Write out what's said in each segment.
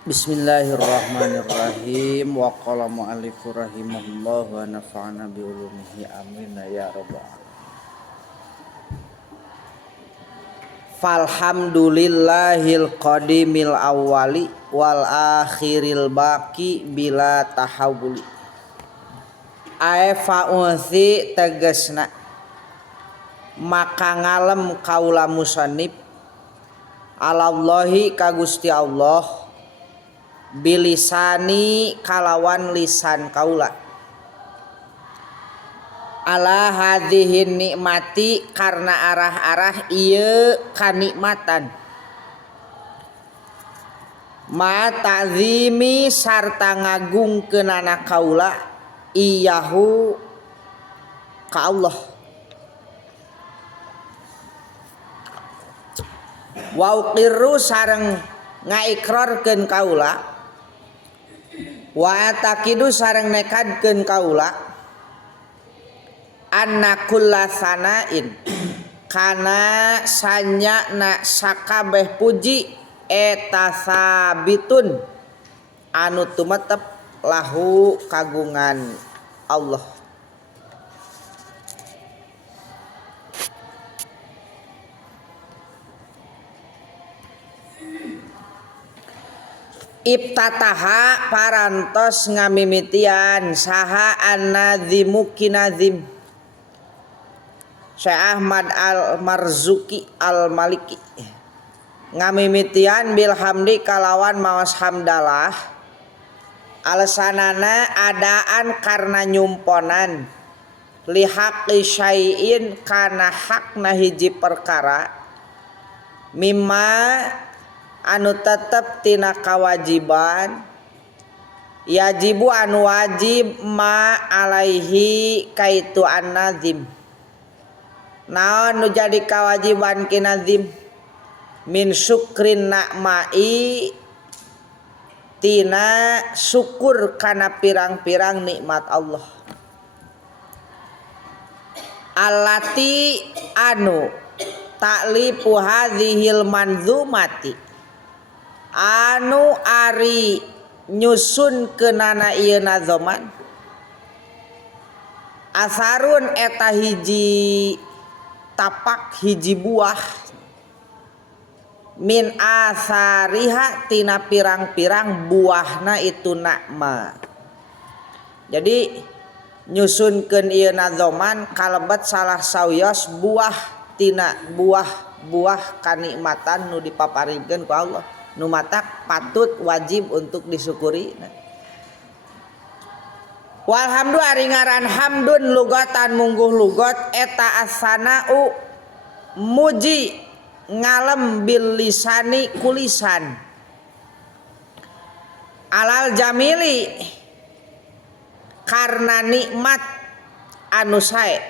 Bismillahirrahmanirrahim. Wa qala mu'allifu rahimahullah wa nafa'ana bi ulumihi amin ya rabbal alamin. Falhamdulillahil qadimil awwali wal akhiril baqi bila tahawuli. Ae fa'uthi tegesna maka ngalem kaula musannif alallahi ka Gusti Allah bilisani kalawan lisan kaula ala hadhihi nikmati karena arah-arah ieu kanikmatan ma ta'zimi sarta ngagungkeunana kaula iyahu ka Allah wa uqirru sareng ngaikrarkeun kaula wa taqidu sareng nekadkeun kaula anna kullasanain kana sanyana sakabeh puji eta sabitun anu tumetep lahu kagungan Allah. Ibtataha parantos ngamimitian saha an-nadzimu kinazim Syekh Ahmad Al-Marzuki Al-Maliki ngamimitian bilhamdi kalawan maos hamdalah alasanana adaan karena nyumponan lihaqqi syai'in kana hakna hiji perkara mimma anu tetep tina kawajiban yajibu anu wajib ma alaihi kaitu an-nazim naon nu jadi kawajiban kinazim min syukrin na'mai tina syukur kana pirang-pirang nikmat Allah allati anu ta'lifu hadhil manzumati anu ari nyusun keunana ieu nazoman asarun eta hiji tapak hiji buah min asariha tina pirang-pirang buahna itu nakma. Jadi nyusunkeun ieu nazoman kalebet salah sauyos buah tina buah kanikmatan nu dipaparingkeun ku Allah nu matak patut wajib untuk disyukuri. Walhamdu ari ngaran hamdun lugatan mungguh lugot eta as-sana'u muji ngalem bil lisani kulisan alal jamili karena nikmat anu sae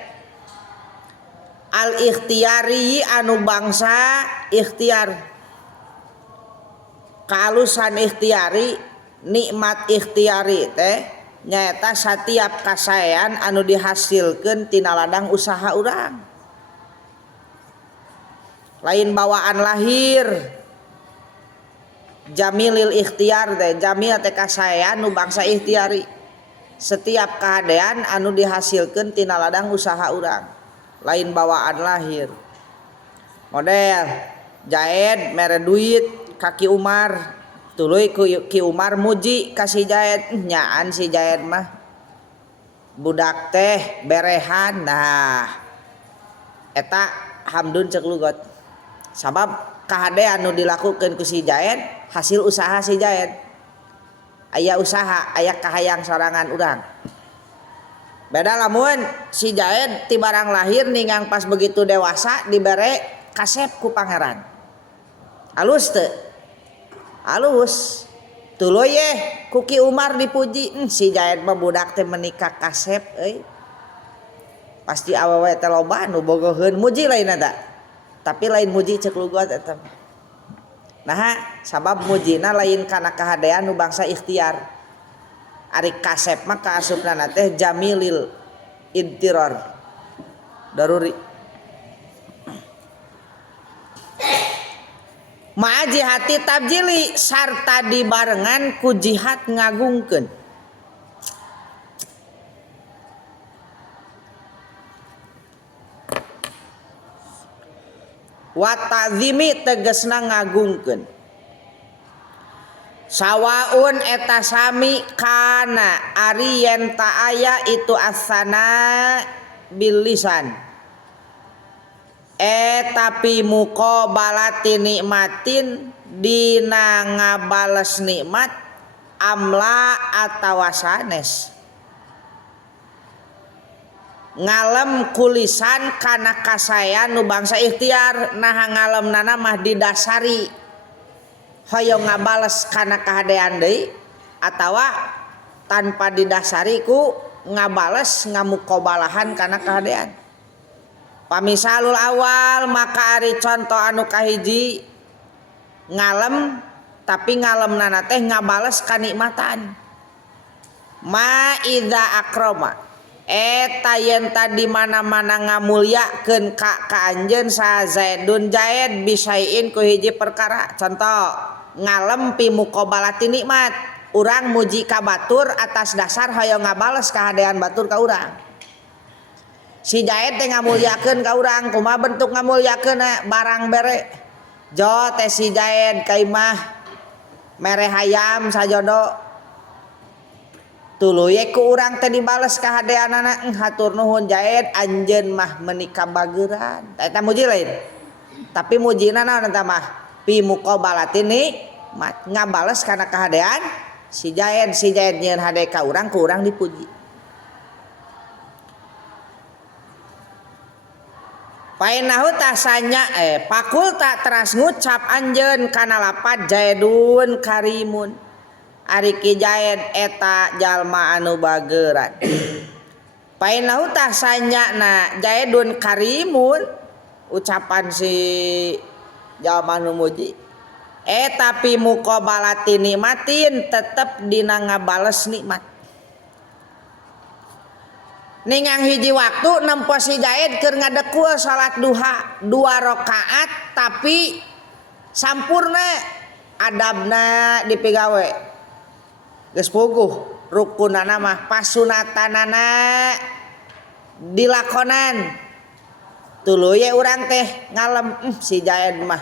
al ikhtiyari anu bangsa ikhtiar kalusan ikhtiari nikmat ikhtiari teh nyaeta satiap kasaean anu dihasilkeun tina ladang usaha urang lain bawaan lahir jamilil ikhtiar teh jamil teh kasaean nu bangsa ikhtiari setiap kahadean anu dihasilkeun tina ladang usaha urang lain bawaan lahir model jaed mere duit kaki Umar tuluy Ki Umar muji kasih jaed nyaan si jaed mah budak teh berehan nah eta hamdun cek lugot sabab kahadean anu dilakukeun ku si jaed hasil usaha si jaed aya usaha aya kahayang sorangan urang beda lamun si jaed ti barang lahir ningang pas begitu dewasa dibere kasep ku pangeran alus teu alus tuluy ku Ki Umar dipuji si jaed mah budak teh menikah kasep euy pasti awewe teh loba nu bogoheun muji lain eta tapi lain muji cek lugot eta nah sabab mujina lain kana kahadean nu bangsa ikhtiar ari kasep mah kaasupna teh jamilil intirar daruri ma jihati tabjili sarta dibarengan ku jihad ngagungkeun. Wa ta'zimi tegasna ngagungkeun. Sawaun eta sami kana ari yen ta aya itu asana bil lisan. Tapi muqabalati nikmatin dina ngabales nikmat amla atawa sanes. Ngalem kulisan kana kasayan nu bangsa ikhtiar nah ngalemnana mah didasari hoyong ngabales kana kahadean deui atawa tanpa didasari ku ngabales ngamukobalahan kana kahadean. Pamisalul awal maka ari contoh anu kahiji ngalem tapi ngalemnana teh ngabales kanikmatan. Ma idza akrama eta yen tadi mana-mana ngamulyakeun ka anjeun sa Zaidun Zaid bisain ku hiji perkara. Contoh ngalem pi muqabalati nikmat, urang muji ka batur atas dasar hoyong ngabales kahadean batur ka urang. Si Zaid teh ngamulyakeun ka urang, kumaha bentuk ngamulyakeunna? Barang bere. Jo teh si Zaid ka imah mere hayam sajodo. Tuluy ku urang teh dibales kahadeanana, hatur nuhun Zaid anjeun mah menika bageuran. Eta muji lain. Tapi mujina naon eta mah? Pi muqabalatin nikmat, ngabales kana kahadean si Zaid nyieun hade ka urang ku urang dipuji. Painahu tasanya pakul tak teras ngucap anjeun kana lapat Zaidun karimun. Ari ki Zaid eta jalma anu bageuran. Painahu tasanya na Zaidun karimun ucapan si jalma anu muji. Tapi muqabalati nikmatin tetep dina ngabales nikmat. Ningang hiji waktu nempo si Zaid keur ngadekul salat duha 2 rakaat tapi sampurna adabna dipigawe. Geus puguh rukunana mah pasunatanana dilakonan. Tuluy urang teh ngalem si Zaid mah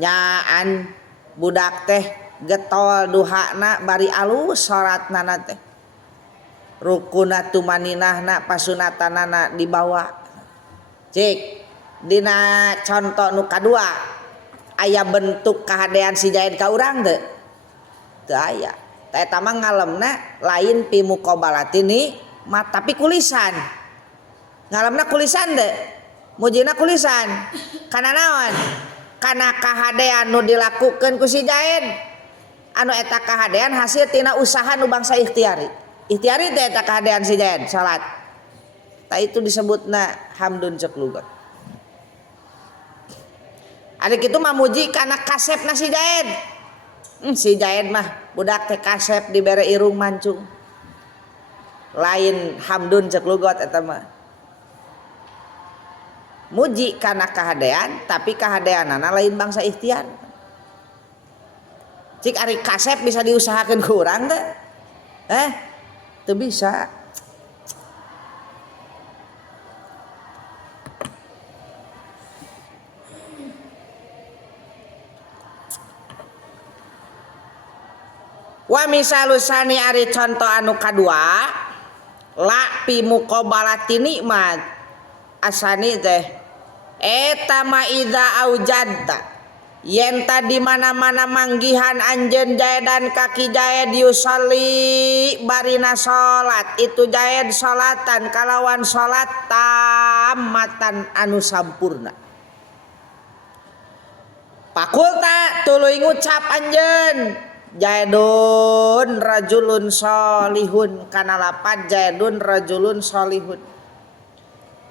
nyaan budak teh getol duhana bari alus salatna teh. Rukuna tumaninahna pasunatanana dibawa. Cik dina contoh nu kadua aya bentuk kahadean si Zaid ka urang teu? Teu aya. Eta mah ngalemna lain pi muqabalati nikmat tapi kulisan. Ngalemna kulisan teu? Mujina kulisan. Kana naon? Kana kahadean nu dilakukeun ku si Zaid. Anu eta kahadean hasil tina usaha nu bangsa ikhtiari. Ikhtiari teh eta kahadean si Zaid salat. Ta itu disebutna hamdun cek lugat. Ari kitu mah muji kana kasepna si Zaid. Si Zaid mah budak teh kasep dibere irung mancung. Lain hamdun cek lugat eta mah. Muji kana kahadean tapi kahadeanana lain bangsa ikhtiar. Cik ari kasep bisa diusahakeun ku urang teh? Teu bisa. Wa misalusani ari contoh anu kadua la pi muqabalati nikmat asani teh eta ma idza aujadta yen tadi mana-mana manggihan anjeun Zaidan kaki Zaid yusalli barina salat itu Zaid salatan kalawan salat tamatan anu sampurna. Pakulta tuluy ngucap anjeun Zaidun rajulun sholihun kana lapat Zaidun rajulun sholihun.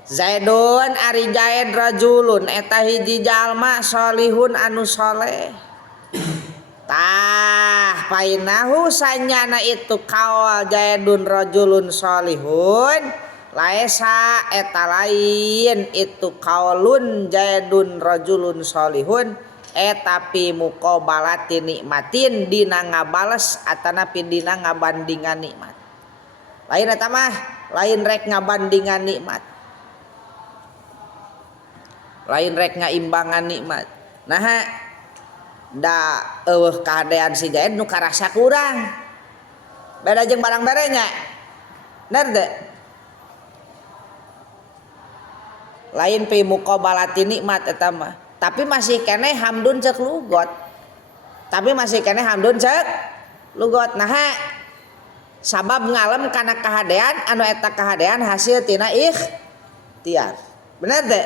Zaidun ari Zaid rajulun eta hiji jalma sholihun anu soleh. Tah painahu sanyana itu kaul Zaidun rajulun sholihun laesa eta lain itu kaulun Zaidun rajulun sholihun tapi muqabalati nikmatin dina ngabales atanapi dina ngabandingan nikmat. Lain eta mah lain rek ngabandingan nikmat, lain rek ngaimbangan nikmat. Nah da eueuh kahadean si Jaid nu karasa kurang beda jeung barang barenya bener teu. Lain pi muqabalati nikmat eta mah, tapi masih keneh hamdun cek lugot, tapi masih keneh hamdun cek lugot. Nah sabab ngalem kana kahadean anu eta kahadean hasil tina ikhtiar, bener teh.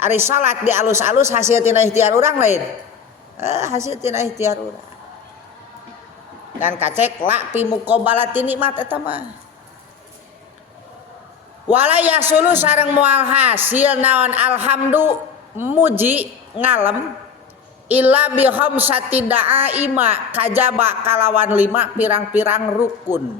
Ari salat di alus-alus hasil tina ikhtiar urang lain, hasil tina ikhtiar urang. Dan kacek la pi muqabalati nikmat eta mah. Wala yasulu sareng moal hasil naon alhamdu muji ngalem illa bi khamsati da'aima kajaba kalawan 5 pirang-pirang rukun.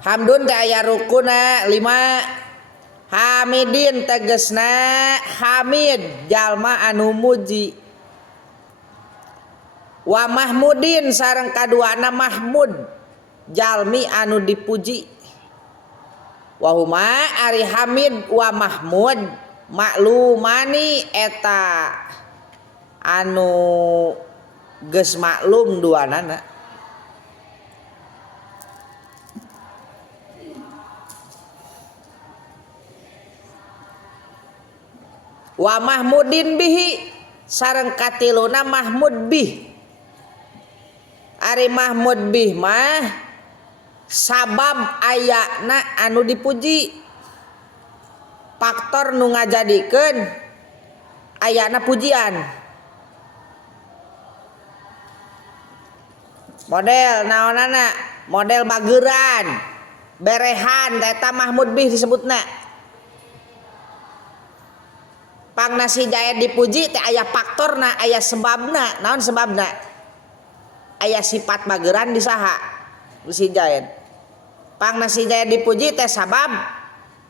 Hamdun teh aya rukuna 5. Hamidin tegesna hamid jalma anu muji. Wa mahmudin sareng kaduana mahmud jalmi anu dipuji. Wahuma ari hamid wa mahmud maklumani eta anu geus maklum duanana. Wa mahmudin bihi sareng katiluna mahmud bih. Ari mahmud bih mah sabab ayana anu dipuji, faktor nu ngajadikeun ayana pujian. Model naonana? Model bageuran, berehan eta mahmud bih disebutna. Pangna si Jaid dipuji teh aya faktorna, aya sebabna. Naon sebabna? Aya sifat bageuran di saha si Jaid. Pangna si Jaid dipuji teh sabab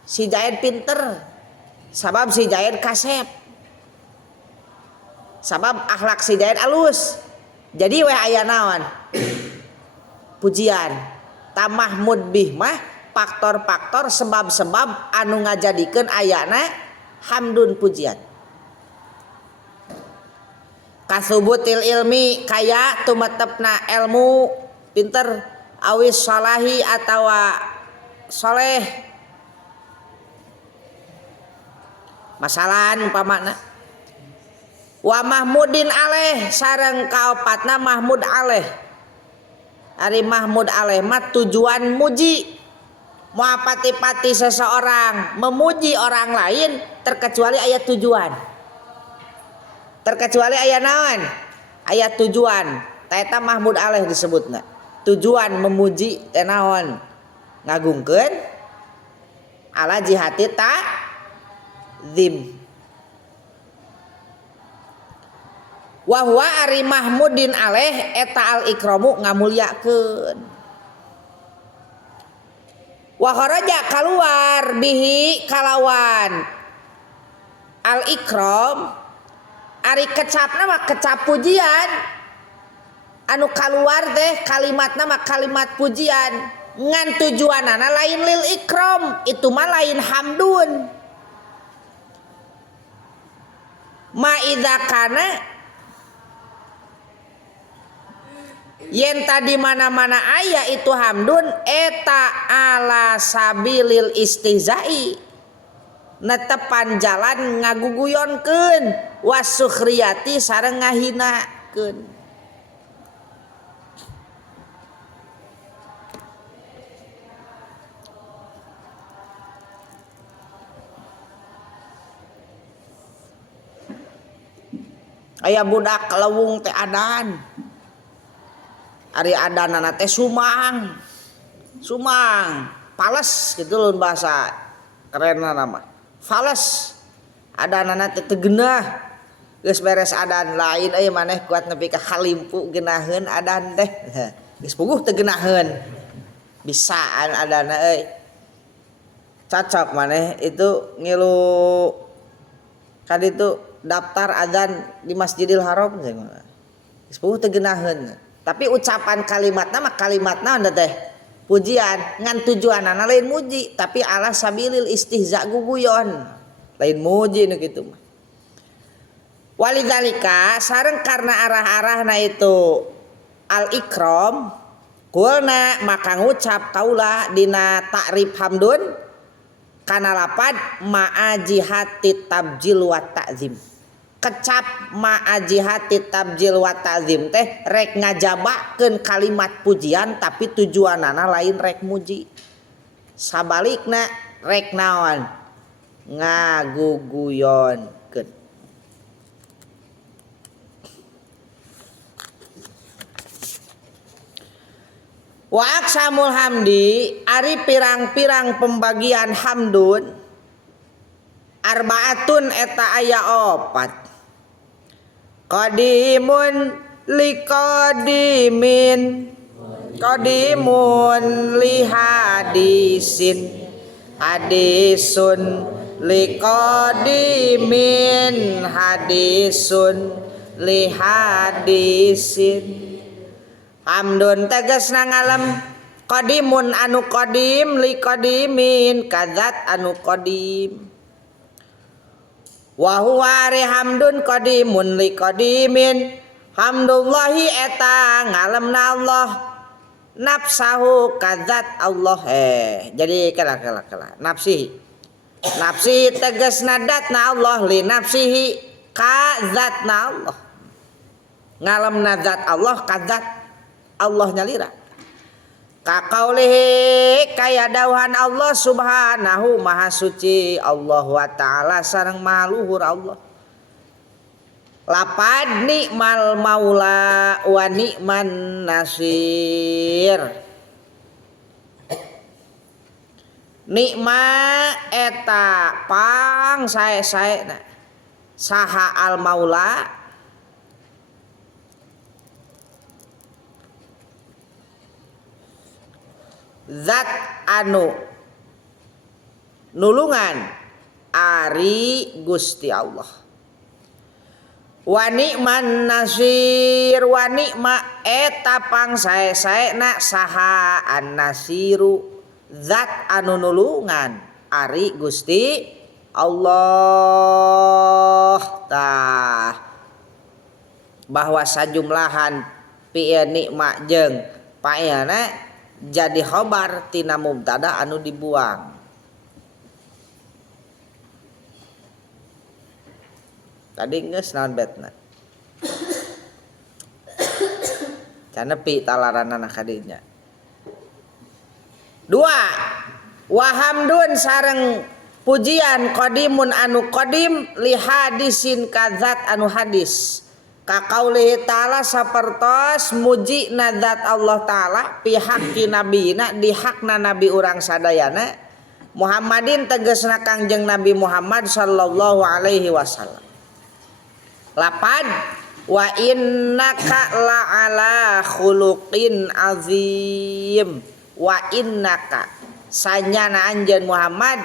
si Jaid pinter, sabab si Jaid kasep, sabab akhlak si Jaid alus. Jadi we aya naon? Pujian. Ta mahmud bih mah faktor-faktor sebab-sebab anu ngajadikeun ayana hamdun pujian. Kasubutil ilmi kaya tumetepna ilmu pinter awis salahi atawa soleh. Masalan umpamana wa mahmudin aleh sareng kaopatna mahmud aleh. Ari mahmud aleh mah tujuan muji. Moal pati-pati seseorang memuji orang lain terkecuali ayat tujuan. Terkecuali aya naon? Aya tujuan. Eta mahmud aleh disebutna. Tujuan memuji teh naon? Ngagungkeun ala jihati ta'zim. Wa huwa ari mahmudin aleh eta al ikramu ngamulyakeun. Wa kharaja kaluar bihi kalawan al ikram. Ari kecapna mah kecap pujian, anu kaluar teh kalimatna mah kalimat pujian, ngan tujuanana lain lil ikram, itu mah lain hamdun. Ma idza kana yen tadi mana-mana aya itu hamdun eta ala sabilil istihzai, netepan jalan ngaguguyonkeun wasukhriyati sareng ngahinakeun. Aya budak leuweung teh adan. Ari adanana teh sumang. Sumang, pales gitu loh bahasa kerenna nama. Fales. Adanana teh teu geunah. Geus beres adan lain aya maneh kuat nepi ka halimpu geunaheun adan teh. Geus puguh teu geunaheun. Bisaan adana euy. cocok maneh itu ngilu kan itu daftar adzan di Masjidil Haram sepuh teu geunaheun. Tapi ucapan kalimatna mah kalimatna anda teh pujian ngan tujuanana lain muji tapi ala sabilil istihza guguyon lain muji nu kitu mah. Walidzalika sareng karena arah-arahna itu al ikram kulna maka ngucap kaula dina ta'rif hamdun kana lapad ma'ajihati tabjil wa ta'zim. Kecap ma'ajihati tabjil wa ta'zim teh rek ngajabakeun kalimat pujian tapi tujuanana lain rek muji. Sabalikna rek naon ngaguguyonkeun. Wa aqsamul hamdi ari pirang-pirang pembagian hamdun arbaatun eta aya opat. Qadimun liqadimin qadimun lihadisin hadisun liqadimin hadisun lihadisin. Hamdun tegasna ngalem qadimun anu qadim li qadimin kadzat anu qadim. Wa huwa hamdun qadimun li qadimin hamdullahi eta ngalemna Allah nafsahu kadzat Allah jadi kala nafsihi tegasna datna Allah li nafsihi kadzatna Allah ngalemna zat Allah kadzat Allah nyalira ka qaulihi kaya dawuhan Allah subhanahu maha suci Allah wa ta'ala sareng maha luhur Allah. Lapad nikmal maula wa nikman nasir. Nikma eta pang sae-saena saha al maula zat anu nulungan ari Gusti Allah. Wa ni'man nasir wa ni'ma eta pang sae-saena saha an-nasiru zat anu nulungan ari Gusti Allah tah bahwa sajumlahan pieu nikma jeung paeana jadi khobar tina mubtada anu dibuang. Tadi geus naon betna. Can nepi talaranana ka dinya. 2. Wa hamdun sareng pujian qadimun anu qadim li hadisin kadzat anu hadis. Ka qaulihi ta'ala sapertos muji nadzat Allah ta'ala pihak nabina di hakna nabi urang sadayana Muhammadin tegasna Kangjeng Nabi Muhammad sallallahu alaihi wasallam. Lapad wa innaka la'ala khuluqin azim wa innaka sanyana anjeun Muhammad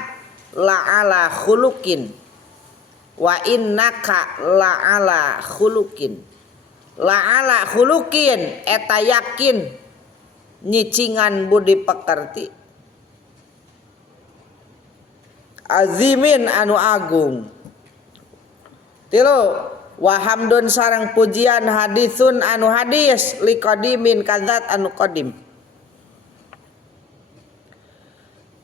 la'ala khuluqin wa innaka la'ala khuluqin eta yakin nyicingan budi pekerti azimin anu agung. 3. Wa hamdun sareng pujian hadisun anu hadis liqadimin kadzat anu qadim.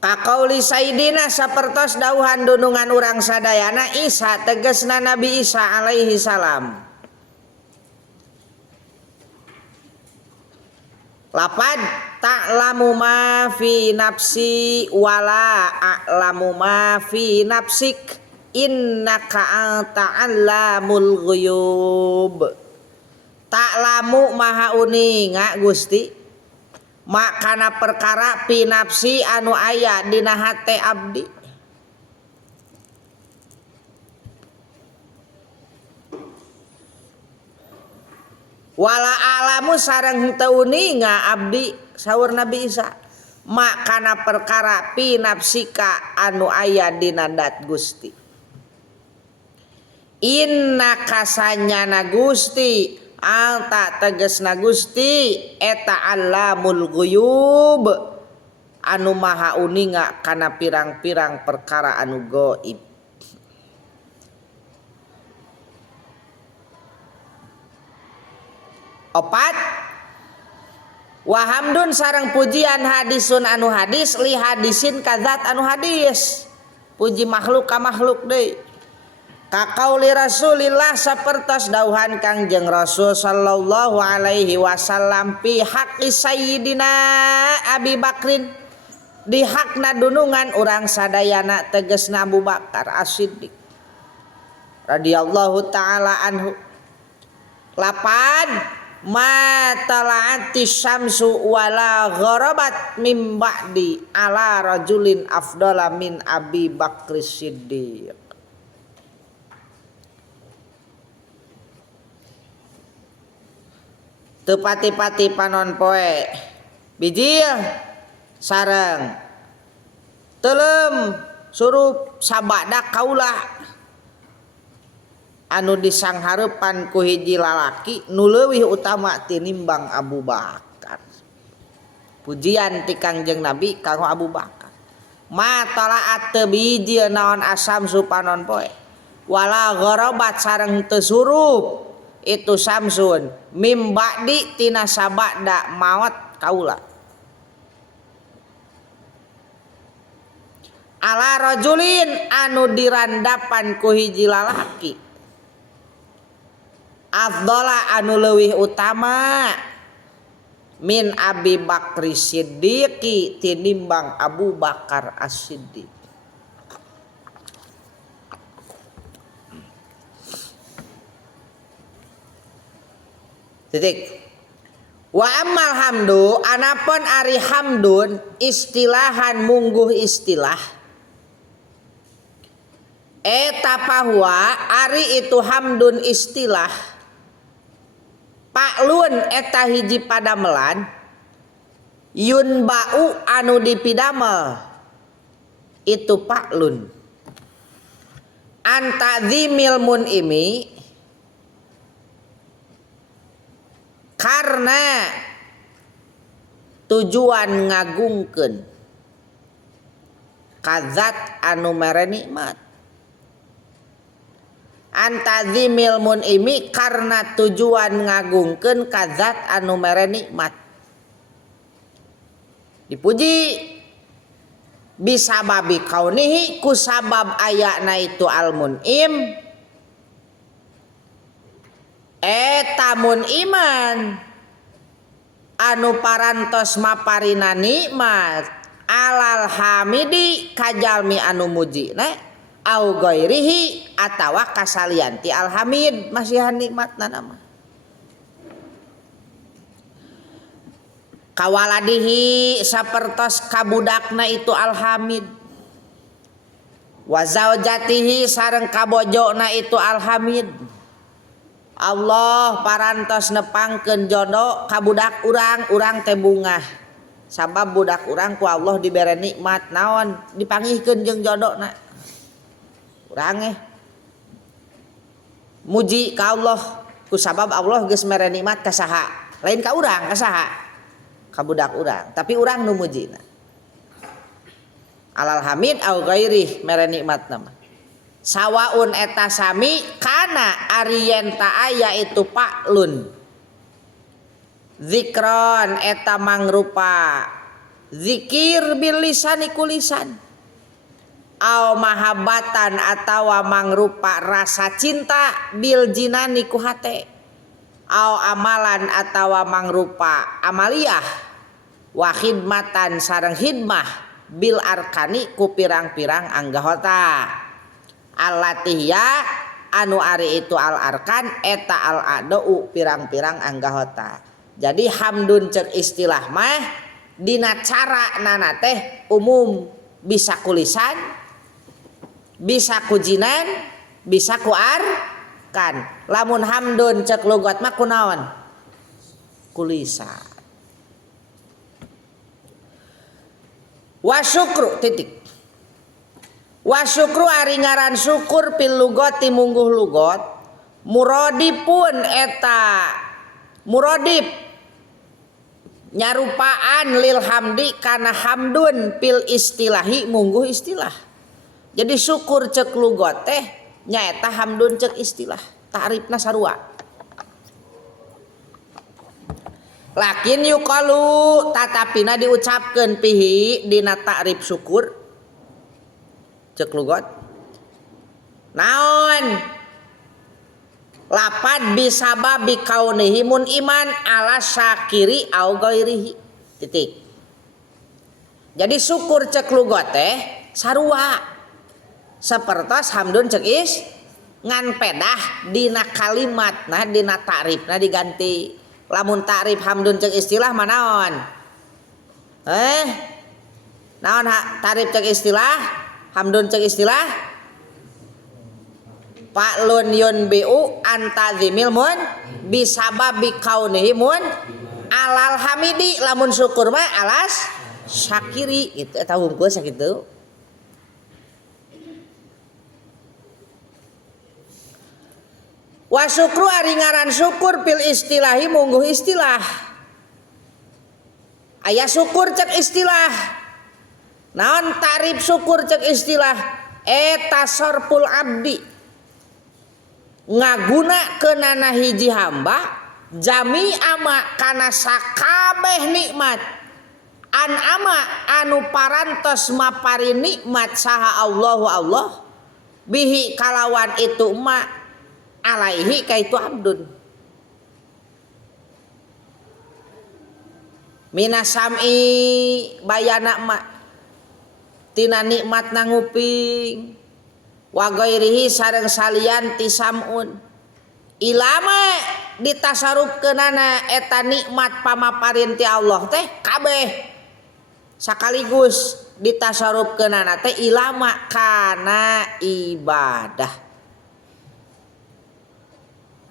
Kaqauli Sayyidina sapertos dawuhan dunungan urang sadayana Isa tegasna Nabi Isa alaihi salam. Lapad ta'lamu ma fi nafsi wala a'lamu ma fi nafsik innaka ta'allamul ghuyub. Ta'lamu maha uninga Gusti makana perkara pinapsi anu aya dina hate abdi. Wala alamu sareng henteu uninga abdi saur Nabi Isa makana perkara pi nafsika anu aya dina dat Gusti. Inna kasanyana Gusti alta tegesna Gusti eta allamul ghuyub anu maha uninga kana pirang-pirang perkara anu gaib. Opat wahamdun sareng pujian hadisun anu hadis li hadisin kadzat anu hadis. Puji makhluk ka makhluk deui. Ka qauli Rasulillah sapertos dauhan Kangjeng Rasul sallallahu alaihi wasallam fi haqqi sayyidina Abi Bakrin di hakna dunungan urang sadayana tegesna Abu Bakar As-Siddiq radhiyallahu taala anhu. Lapan ma talaati syamsu wala gharabat min ba'di ala rajulin afdala min Abi Bakr Siddiq. Teu pati-pati panon poe bijil sareng telem surup sabada kaula anu disanghareupan ku hiji lalaki nu leuwih utama tinimbang Abu Bakar. Pujian ti Kangjeng Nabi kanggo Abu Bakar. Ma talaat teu bijil naon asam supanon poe wala gharabat sareng teu surup itu samsun mim ba'di tina sabada maot kaula ala rajulin anu dirandapan ku hiji lalaki afdala anu leuwih utama min Abi Bakri Siddiqi tinimbang Abu Bakar As-Siddiq. Titik. Wa ammal hamdu anapun ari hamdun istilahan mungguh istilah eta pahwa ari itu hamdun istilah paklun eta hiji padamelan yun ba'u anu dipidamel itu paklun antadzimil munimi karena tujuan ngagungkeun kadzat anu mere nikmat. Antadzimil munimi karena tujuan ngagungkeun kadzat anu mere nikmat. Dipuji bisa babi kaunihi ku sabab ayana itu al munim eta mun iman anu parantos maparina nikmat alal hamidi kajalmi anu mujina au ghairihi atawa kasalianti alhamid masihan nikmatna nama kawaladihi sapertos kabudakna itu alhamid wa zaujatihi sareng kabojona itu alhamid. Allah parantos nepangkeun jodoh ka budak urang teh bungah sabab budak urang ku Allah dibere nikmat naon dipangihkeun jeung jodona urang muji ka Allah ku sabab Allah geus mere nikmat ka saha lain ka urang ka saha ka budak urang tapi urang nu mujina alal hamid au ghairi mere nikmat nama sawaun eta sami kana ariyen ta aya itu paklun zikron eta mangrupa zikir bil lisani kulisan au mahabbatan atawa mangrupa rasa cinta bil jinani ku hate au amalan atawa mangrupa amaliyah wa khidmatan sareng hidmah bil arkani ku pirang-pirang anggota Al-latihya anu ari itu al arkan eta al adau pirang-pirang anggota. Jadi hamdun cek istilah mah dina cara nana teh umum bisa kulisan, bisa kujinan, bisa kuarkan. Lamun hamdun cek logat mah kunaon? Kulisan. Wa syukru titik. Wa syukru ari ngaran syukur pil lugati mungguh lugot muradipun eta muradip nyarupaan lil hamdi kana hamdun pil istilahi mungguh istilah. Jadi syukur cek lugot teh nyaeta hamdun cek istilah. Ta'rifna sarua. Lakin yuqalu tatapina diucapkeun pihi dina ta'rif syukur cek lugot naon lapad bisababi kaunihi mun iman ala syakiri au ghairihi titik. Jadi syukur cek lugot teh sarua sapertos hamdun cek is ngan pedah dina kalimatna dina ta'rifna diganti. Lamun ta'rif hamdun cek istilah manaon naon ta'rif cek istilah hamdun cek istilah fa'lun yunbi'u antazimil mun bisababi kaunihi mun alal hamidi lamun syukur mah alas syakiri itu eta hungkul sakitu. Wa syukru ari ngaran syukur pil istilahi mungguh istilah. Aya syukur cek istilah. Naon tarif syukur cek istilah eta sarful abdi ngaguna keunana hiji hamba jami ama kana sakabeh nikmat an ama anu parantos mapari nikmat saha Allahu Allah bihi kalawan itu ma alaihi kaitu abdun minasami bayana ma tina nikmat nanguping wa ghairihi sareng salian tisamun ilama ditasarupkeunana eta nikmat pamaparin ti Allah teh kabeh sakaligus ditasarupkeunana teh ilama kana ibadah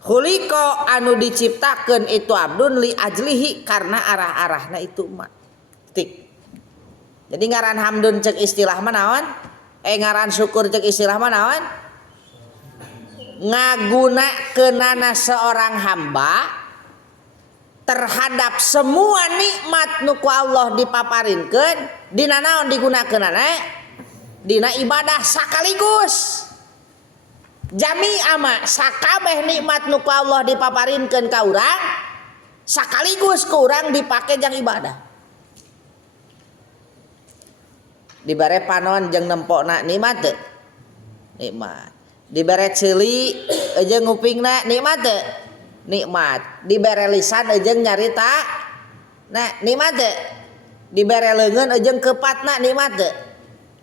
khuliqa anu diciptakeun itu abdun li ajlihi karena arah-arahna itu mah tik. Jadi ngaran hamdun cek istilah manaon ngaran syukur cek istilah manaon ngaguna keunana seorang hamba terhadap semua nikmat nu ku Allah dipaparinkeun dina naon digunakeunana dina ibadah sakaligus jami ama sakabeh nikmat nu ku Allah dipaparinkeun ka urang sakaligus ku urang dipake jang ibadah. Dibere panon jeung nempokna nikmat teu nikmat dibere ceuli jeung ngupingna nikmat teu nikmat dibere lisan jeung nyarita nah nikmat teu dibere leungeun jeung keupatna nikmat teu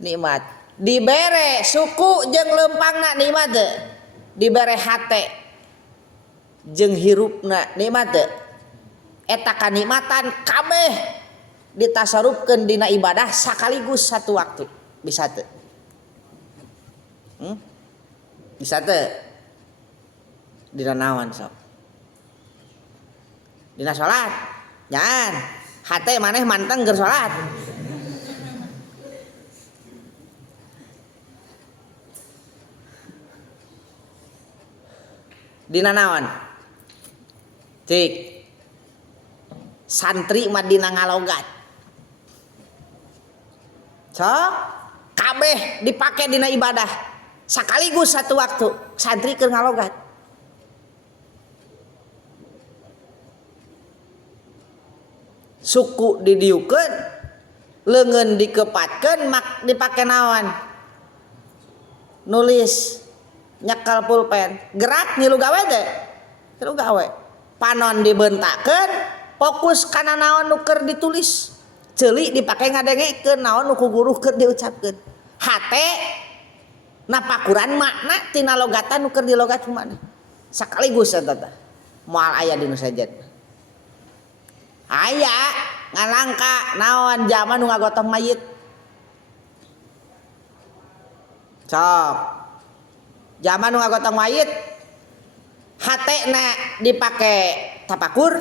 nikmat dibere suku jeung leumpangna nikmat teu dibere hate jeung hirupna nikmat teu eta kanikmatan kabeh ditasarupkeun dina ibadah sakaligus satu waktu bisa teu bisa teu dina naon sok dina salat nyan hate maneh manteng keur salat dina naon cik santri mah dina ngalogat sok kabeh dipake dina ibadah sakaligus satu waktu santri keur ngalogat suku didiukeun leungeun dikeupatkeun mak dipake naon nulis nyekel pulpen gerak ngilu gawe teh ngilu gawe panon dibeuntakeun fokus kana naon nu keur ditulis ceuli dipake ngadengekeun naon nu ku guru keur diucapkeun hate napakuran makna tina logatan nu keur dilogat kumaha sakaligus eta teh moal aya dinu sajen aya ngalangka naon zaman nu ngagotong mayit sok zaman nu ngagotong mayit hatena dipake tapakur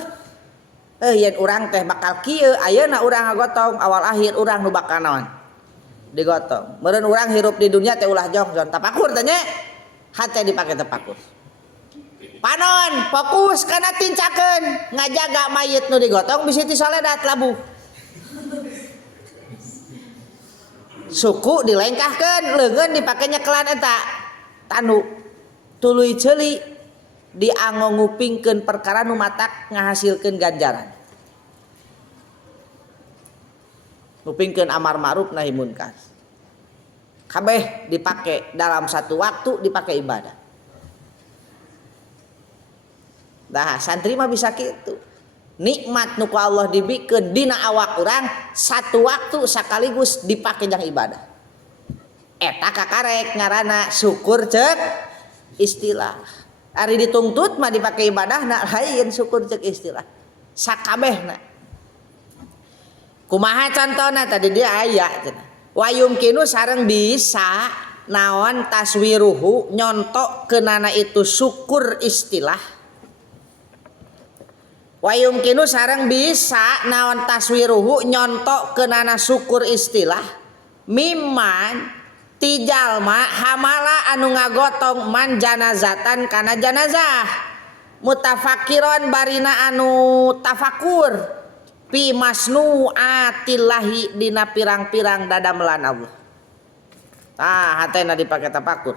yen urang teh bakal kieu ayeuna urang ngagotong awal akhir urang nu bakal naon digotong. Meureun urang hirup di dunia teh ulah jongjon tapakur teh nya. Hate dipake tapakur. Panon fokus kana tincakeun ngajaga mayit nu digotong bisi ti soledat labuh. Suku dilengkahkeun leungeun dipake nyekelan eta tanu tuluy ceuli dianggo ngupingkeun perkara nu matak ngahasilkeun ganjaran. Ngupingkeun amar ma'ruf nahi munkar. Kabeh dipake dalam satu waktu dipake ibadah. Dah santri mah bisa kitu. Nikmat nu ku Allah dibikeun dina awak urang satu waktu sakaligus dipake jang ibadah. Eta kakarek ngaranna syukur ceuk istilah. Ari ditungtut mah dipake ibadah na lain syukur ceuk istilah. Sakabehna. Kumaha contona tadi dia aya cenah. Wa yumkinu sareng bisa naon taswiruhu nyontok keunana itu syukur istilah. Wa yumkinu sareng bisa naon taswiruhu nyontok keunana syukur istilah mimman ti jalma hamala anu ngagotong man janazatan kana janazah mutafakiron barina anu tafakur pi masnuatillahi dina pirang-pirang dadamelan Allah. Tah hatena dipake tafakur.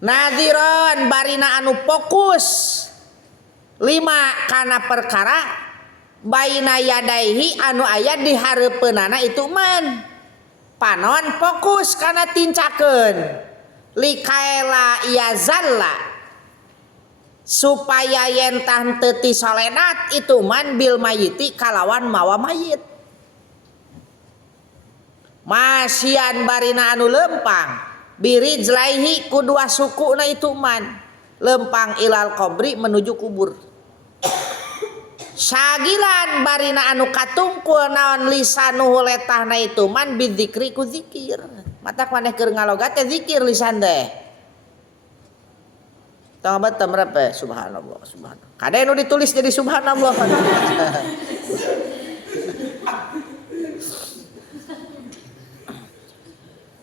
Nadhiron barina anu fokus lima kana perkara baina yadaihi anu aya di hareupeunana itu man panon fokus kana tincakeun likaela yazalla supaya yentah teu ti soledat itu man bil mayiti kalawan mawa mayit masian barina anu lempang birijlaihi ku dua sukuna itu man lempang ilal qabri menuju kubur sagilan barina anu katungkul naon lisanuhu letahna itu man bidzikri ku zikir matak maneh keur ngalogat teh zikir lisan teh tong batem berapa subhanallah subhanallah kade nu ditulis jadi subhanallah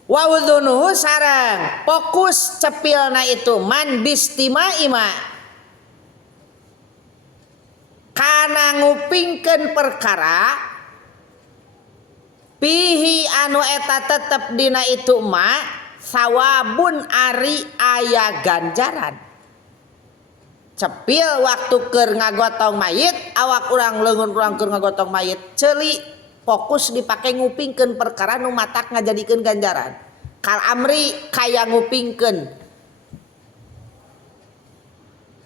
wa udhunuhu sareng fokus cepilna itu man bistima ima kana ngupingkeun perkara pihi anu eta tetep dina itu ma sawabun ari aya ganjaran cepil waktu keur ngagotong mayit awak urang leungeun urang keur ngagotong mayit ceuli fokus dipake ngupingkeun perkara nu matak ngajadikeun ganjaran kal amri kaya ngupingkeun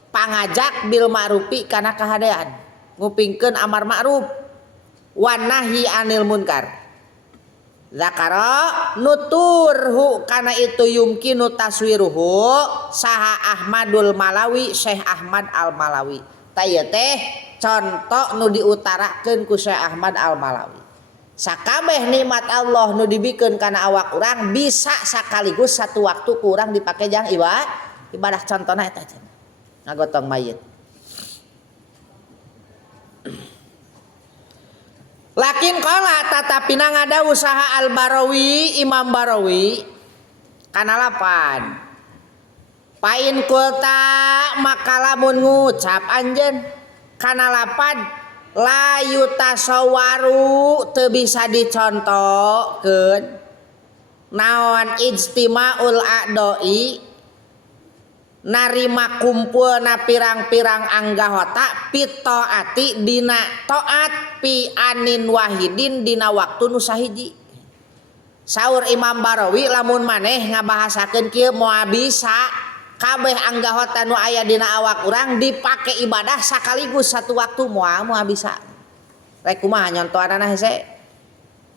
pangajak bil ma'rufi kana kahadean ngupingkeun amar ma'ruf wan nahi anil munkar zakara nuturhu kana itu yumkinu taswiruhu saha Ahmadul Malawi Syekh Ahmad Al Malawi taya teh contoh nu diutarakeun ku Syekh Ahmad Al Malawi sakabeh nikmat Allah nu dibikeun kana awak urang bisa sakaligus satu waktu ku urang dipake jang ibadah contohna eta ngagotong mayit lakin qala tatapina ngada usaha Al-Barawi Imam Barawi kana lapan pain kulta maka lamun ngucap anjeun kana lapan la yutasawaru teu bisa dicontohkeun naon ijtimaul a'doi narima kumpulna pirang-pirang anggahota pitaati dina taat pi anin wahidin dina waktu nu sahiji saur Imam Barawi lamun maneh ngabahasakeun kieu moal bisa kabeh anggahota nu aya dina awak urang dipake ibadah sakaligus satu waktu moal bisa rek kumaha nyontohanna hese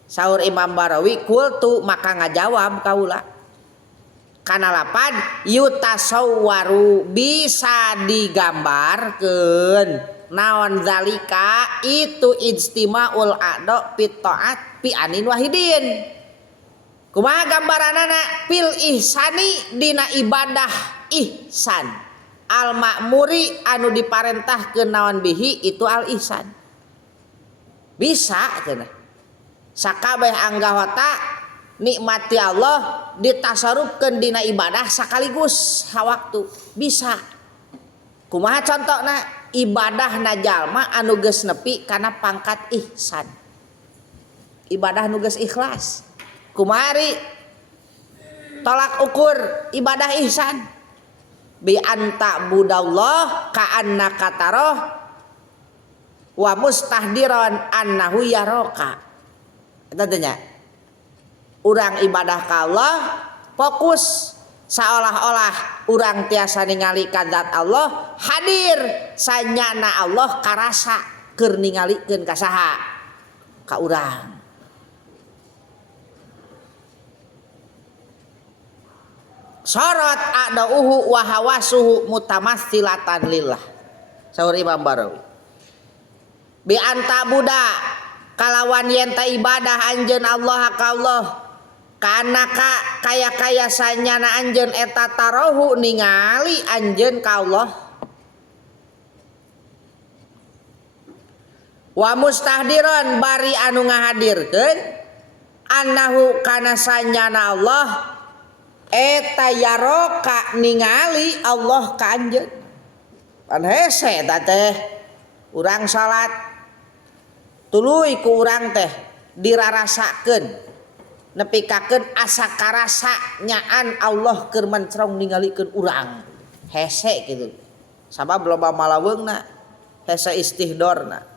saur Imam Barawi kultu maka ngajawab kaula kana lapan yutasawwaru bisa digambarkeun naon zalika itu ijtimaul a'do fit taat pi anin wahidin kumaha gambaranana fil ihsani dina ibadah ihsan al ma'muri anu diparentahkeun naon bihi itu al ihsan bisa cenah sakabeh anggahota nikmati Allah ditasarufkeun dina ibadah sakaligus hawaktu bisa. Kumaha contona ibadahna jalma anu geus nepi kana pangkat ihsan. Ibadah nu geus ikhlas. Kumari tolak ukur ibadah ihsan. Bi anta budallah ka annaka taroh wa mustahdiran annahu yaraka. Eta teh nya. Urang ibadah ka Allah fokus seolah-olah urang tiasa ningali ka zat Allah hadir sanyana Allah karasa keur ningalikeun ka saha ka urang. Sorot a'dauhu wa hawasuhu mutamassilatan lillah. Saur Imam Barawi. Bi anta buda kalawan yen ta ibadah anjeun Allah ka Allah kana kaya sanyana anjeun eta tarohu ningali anjeun ka Allah. Wa mustahdiran bari anu ngahadirkeun annahu kana sanyana Allah eta yaroka ningali Allah ka anjeun. Pan hese eta teh urang salat tuluy ku urang teh dirarasakeun nepi kakeun asa karasa nyaan Allah keur mencrong ningalikeun urang. Hese kitu. Sabab loba malaweungna hese istihdorna.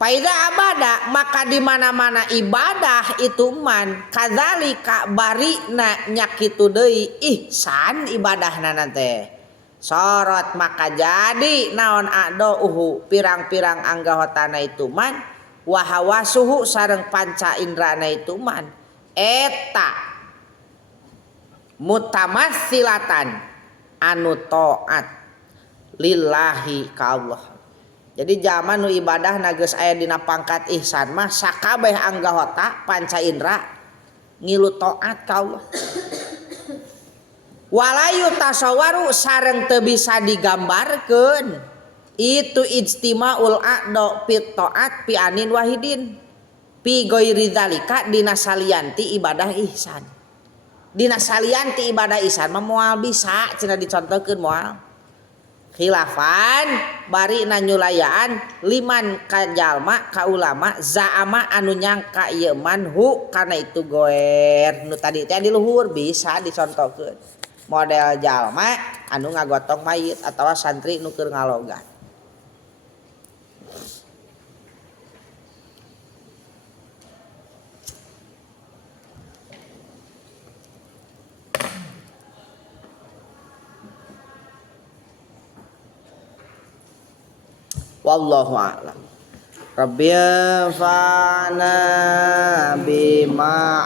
Paida abada maka di mana-mana ibadah itu man kadzalika barina nyakitu deui ihsan ibadahna teh sorot maka jadi naon a'dauhu pirang-pirang anggahotana itu man wa hawasuhu sareng panca indrana itu man eta mutamassilatan anu taat lillahi ka Allah. Jadi zaman nu ibadah nageus aya dina pangkat ihsan mah sakabeh anggahota panca indra ngilu taat ka Allah. Walayu tasawwaru sareng teu bisa digambarkeun itu ijtimaul a'da fit taat fi anin wahidin fi ghairi dzalika dina salianti ibadah ihsan. Dina salianti ibadah ihsan mah moal bisa cenah dicontohkeun moal. Khilafan bari nanyulayaan liman ka jalma ka ulama zaama anu nyangka ieu manhu kana itu goer nu tadi teh di luhur bisa dicontohkeun model jalma anu ngagotong mayit atawa santri nu keur ngalogat. Wallahu a'lam. Rabbi fa'na bima